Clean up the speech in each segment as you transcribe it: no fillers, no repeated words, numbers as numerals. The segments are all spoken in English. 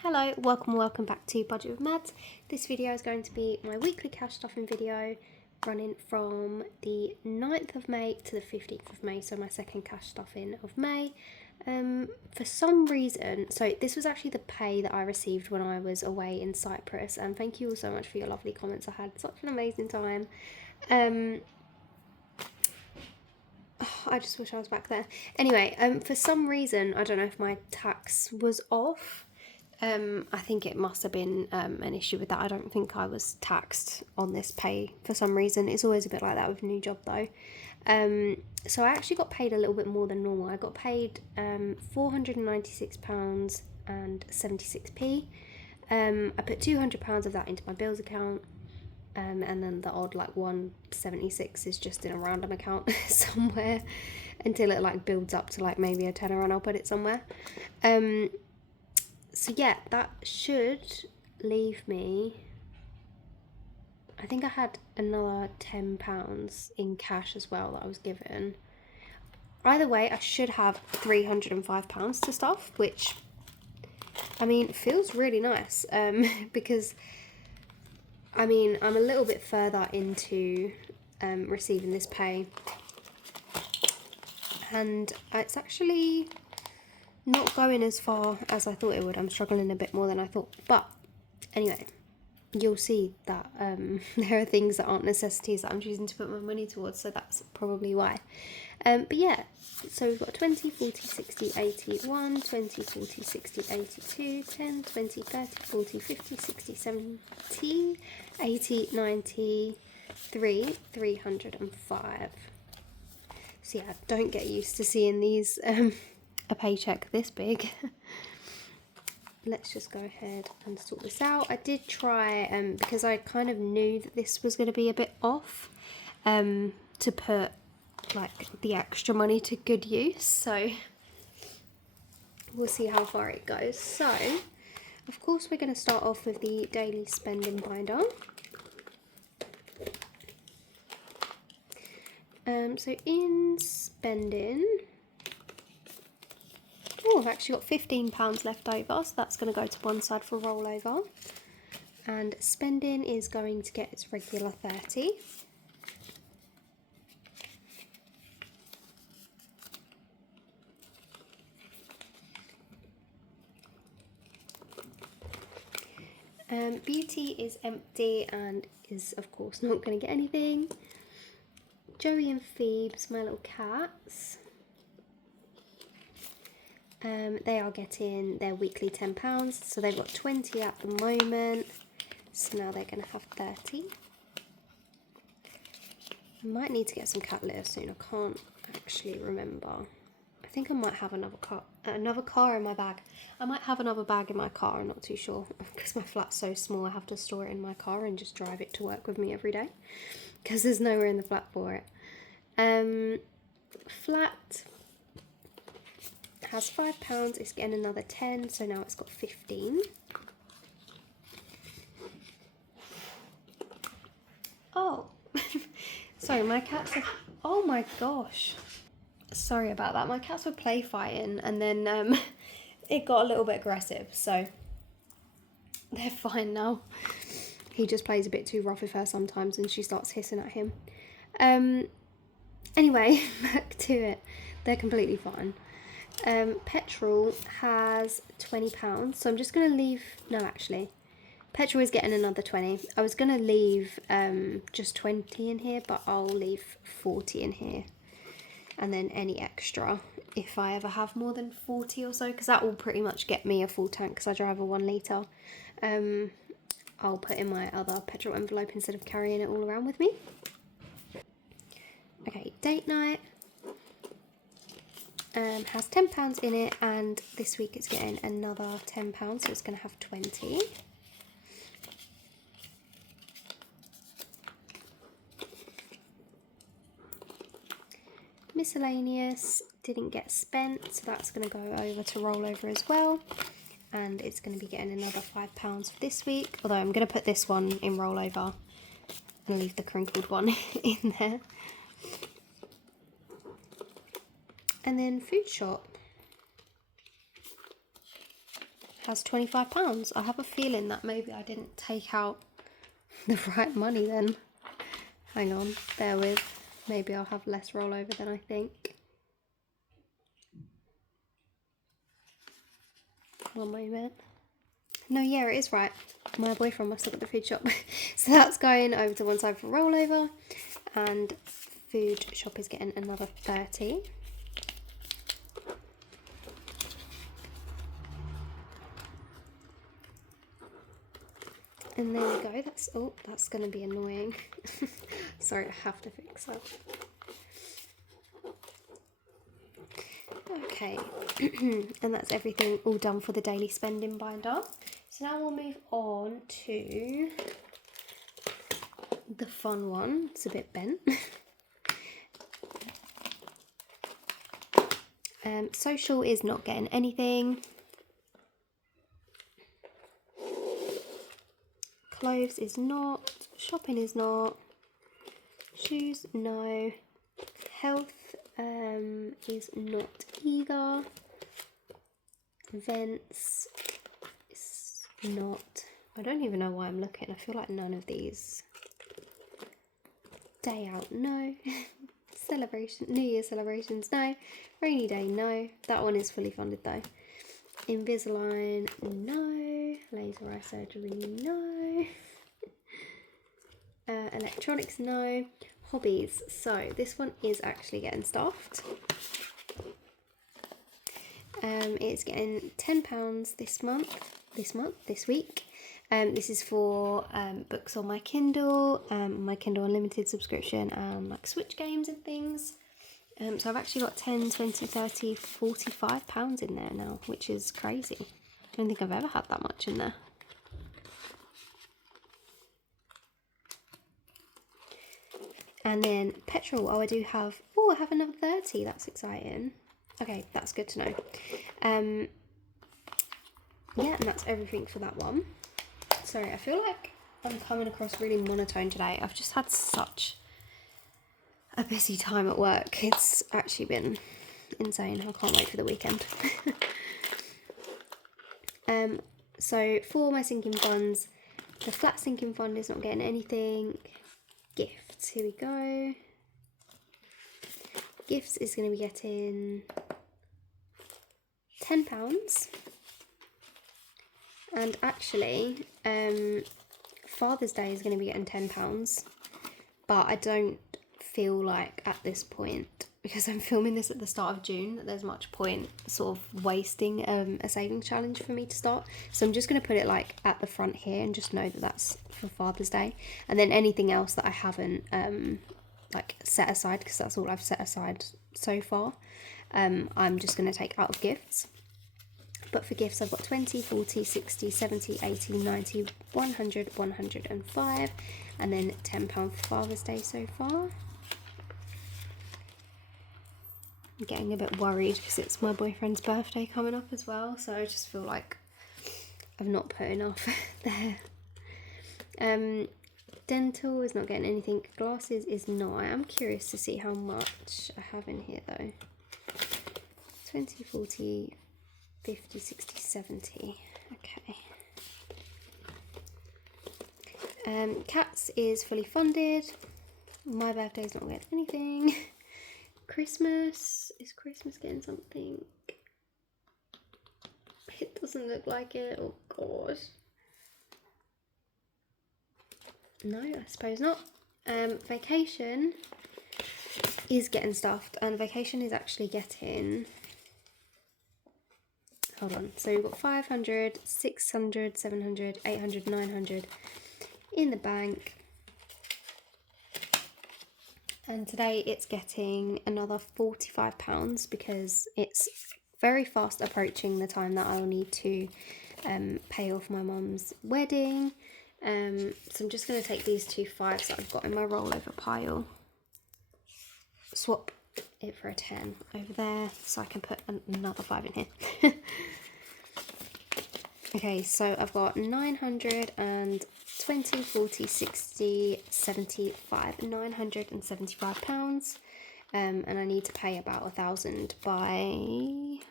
Hello, welcome back to Budget with Mads. This video is going to be my weekly cash stuffing video running from the 9th of May to the 15th of May, so my second cash stuffing of May. For some reason, so this was actually the pay that I received when I was away in Cyprus, and thank you all so much for your lovely comments. I had such an amazing time. I just wish I was back there. Anyway, for some reason, I don't know if my tax was off. I think it must have been an issue with that. I don't think I was taxed on this pay for some reason. It's always a bit like that with a new job though. So I actually got paid a little bit more than normal. I got paid £496 and 76p. I put £200 of that into my bills account. And then the odd like 176 is just in a random account somewhere until it like builds up to like maybe a tenner, and I'll put it somewhere. So yeah, that should leave me, I think I had another £10 in cash as well that I was given. Either way, I should have £305 to stuff, which, I mean, feels really nice, because, I mean, I'm a little bit further into receiving this pay, and it's actually not going as far as I thought it would. I'm struggling a bit more than I thought, but anyway, you'll see that there are things that aren't necessities that I'm choosing to put my money towards, so that's probably why. But yeah, so we've got 20, 40, 60, 80, 1, 20, 40, 60, 82, 10, 20, 30, 40, 50, 60, 70, 80, 90, 305. So yeah, don't get used to seeing these a paycheck this big. Let's just go ahead and sort this out. I did try, because I kind of knew that this was going to be a bit off, to put like the extra money to good use, so we'll see how far it goes. So of course we're going to start off with the daily spending binder. So in spending, oh, I've actually got £15 left over, so that's going to go to one side for rollover. And spending is going to get its regular 30. Beauty is empty and is of course not going to get anything. Joey and Phoebes, my little cats, they are getting their weekly £10, so they've got 20 at the moment, so now they're going to have 30. I might need to get some cat litter soon. I can't actually remember. I think I might have another car in my bag. I might have another bag in my car, I'm not too sure, because my flat's so small I have to store it in my car and just drive it to work with me every day, because there's nowhere in the flat for it. Flat has £5, it's getting another 10, so now it's got 15. Oh, sorry, my cats are, oh my gosh, sorry about that. My cats were play fighting, and then it got a little bit aggressive, so they're fine now. He just plays a bit too rough with her sometimes, and she starts hissing at him. Anyway, back to it. They're completely fine. Petrol has £20, so I'm just going to leave, no actually, petrol is getting another 20. I was going to leave just 20 in here, but I'll leave 40 in here, and then any extra if I ever have more than 40 or so, because that will pretty much get me a full tank because I drive a 1 litre. I'll put in my other petrol envelope instead of carrying it all around with me. Okay, date night has £10 in it, and this week it's getting another £10, so it's going to have 20. Miscellaneous didn't get spent, so that's going to go over to rollover as well, and it's going to be getting another £5 for this week, although I'm going to put this one in rollover and leave the crinkled one in there. And then food shop has £25. I have a feeling that maybe I didn't take out the right money then. Hang on, bear with. Maybe I'll have less rollover than I think. One moment. No, yeah, it is right. My boyfriend must have got the food shop. So that's going over to one side for rollover. And food shop is getting another 30. And there we go. That's going to be annoying. Sorry, I have to fix that. Okay, and that's everything all done for the daily spending binder. So now we'll move on to the fun one. It's a bit bent. Social is not getting anything. Clothes is not. Shopping is not. Shoes, no. Health is not either. Events is not. I don't even know why I'm looking. I feel like none of these. Day out, no. Celebration, New Year celebrations, no. Rainy day, no. That one is fully funded though. Invisalign, no. Laser eye surgery, no. Electronics, no. Hobbies, so this one is actually getting stuffed. It's getting £10 this week. This is for books on my Kindle Unlimited subscription, like Switch games and things. So I've actually got 10, 20, 30, £45 in there now, which is crazy. I don't think I've ever had that much in there. And then petrol, I have another 30, that's exciting. Okay, that's good to know. Yeah, and that's everything for that one. Sorry, I feel like I'm coming across really monotone today. I've just had such a busy time at work. It's actually been insane. I can't wait for the weekend. So for my sinking funds, the flat sinking fund is not getting anything. Gifts, here we go. Gifts is going to be getting £10. And actually, Father's Day is going to be getting £10. But I don't feel like at this point, because I'm filming this at the start of June, that there's much point sort of wasting a savings challenge for me to start. So I'm just going to put it like at the front here and just know that that's for Father's Day. And then anything else that I haven't like set aside, because that's all I've set aside so far, I'm just going to take out of gifts. But for gifts, I've got 20, 40, 60, 70, 80, 90, 100, 105, and then £10 for Father's Day so far. I'm getting a bit worried because it's my boyfriend's birthday coming up as well, so I just feel like I've not put enough there. Dental is not getting anything. Glasses is not. I am curious to see how much I have in here though. 20, 40, 50, 60, 70. Okay. Cats is fully funded. My birthday's not getting anything. Christmas. Is Christmas getting something? It doesn't look like it. Oh gosh. No, I suppose not. Vacation is getting stuffed, and vacation is actually getting, hold on, so we've got 500, 600, 700, 800, 900 in the bank. And today it's getting another £45 because it's very fast approaching the time that I'll need to pay off my mum's wedding. So I'm just going to take these two fives that I've got in my rollover pile, swap it for a 10 over there so I can put another 5 in here. Okay, so I've got 920, 40, 60, 75, £975. And I need to pay about £1,000 by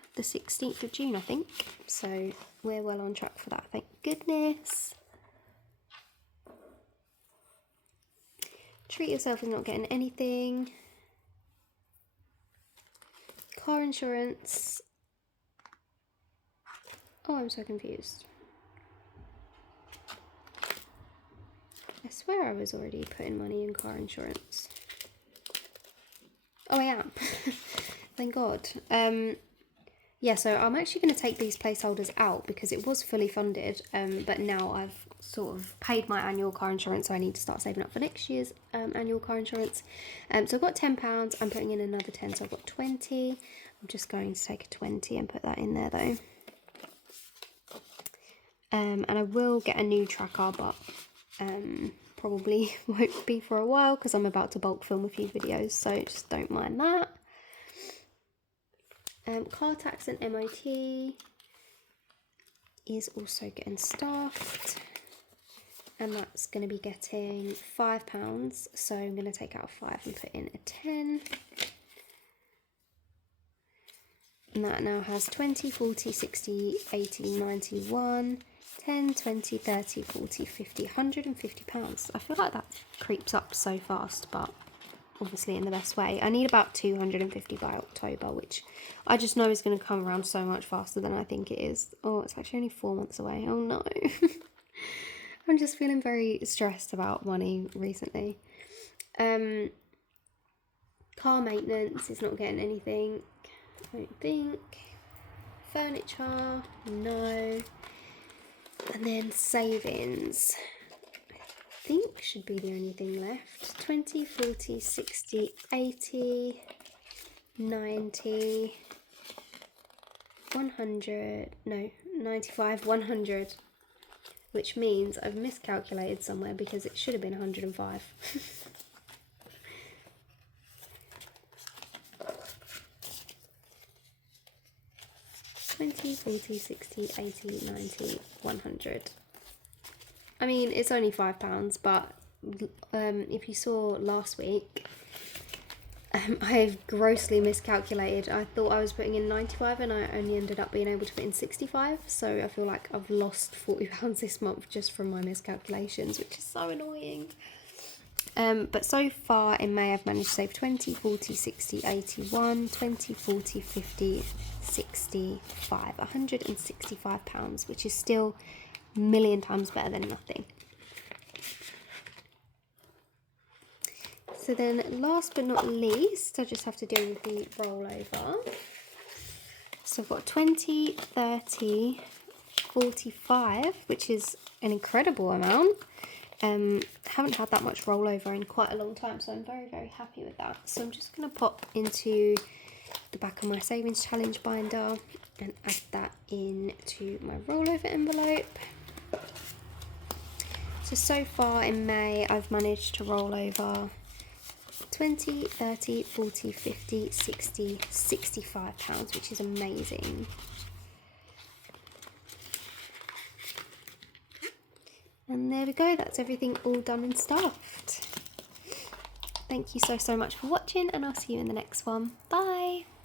the 16th of June, I think. So we're well on track for that, thank goodness. Treat yourself with not getting anything. Car insurance. Oh, I'm so confused. I swear I was already putting money in car insurance. Oh, I am. Thank God. Yeah, so I'm actually going to take these placeholders out because it was fully funded, but now I've sort of paid my annual car insurance, so I need to start saving up for next year's annual car insurance. So I've got £10, I'm putting in another 10, so I've got 20. I'm just going to take a 20 and put that in there though. And I will get a new tracker, but probably won't be for a while because I'm about to bulk film a few videos, so just don't mind that. Car tax and MOT is also getting stuffed, and that's going to be getting £5, so I'm going to take out a 5 and put in a 10. And that now has 20, 40, 60, 80, 91, 10, 20, 30, 40, 50, £150. I feel like that creeps up so fast, but obviously in the best way. I need about 250 by October, which I just know is going to come around so much faster than I think it is. Oh, it's actually only 4 months away. Oh no. I'm just feeling very stressed about money recently. Car maintenance is not getting anything, I don't think. Furniture, no. And then savings, I think should be the only thing left. 20, 40, 60, 80, 90, 100, no, 95, 100. Which means I've miscalculated somewhere because it should have been 105. 20, 40, 60, 80, 90, 100. I mean, it's only £5, but if you saw last week, I've grossly miscalculated. I thought I was putting in 95 and I only ended up being able to put in 65. So I feel like I've lost £40 this month just from my miscalculations, which is so annoying. But so far in May, I've managed to save 20, 40, 60, 81, 20, 40, 50, 65, £165, which is still a million times better than nothing. So then last but not least, I just have to deal with the rollover. So I've got 20, 30, 45, which is an incredible amount. Haven't had that much rollover in quite a long time, so I'm very, very happy with that. So I'm just going to pop into the back of my savings challenge binder and add that into my rollover envelope. So far in May, I've managed to roll over 20, 30, 40, 50, 60, £65, which is amazing. And there we go, that's everything all done and stuffed. Thank you so much for watching, and I'll see you in the next one. Bye!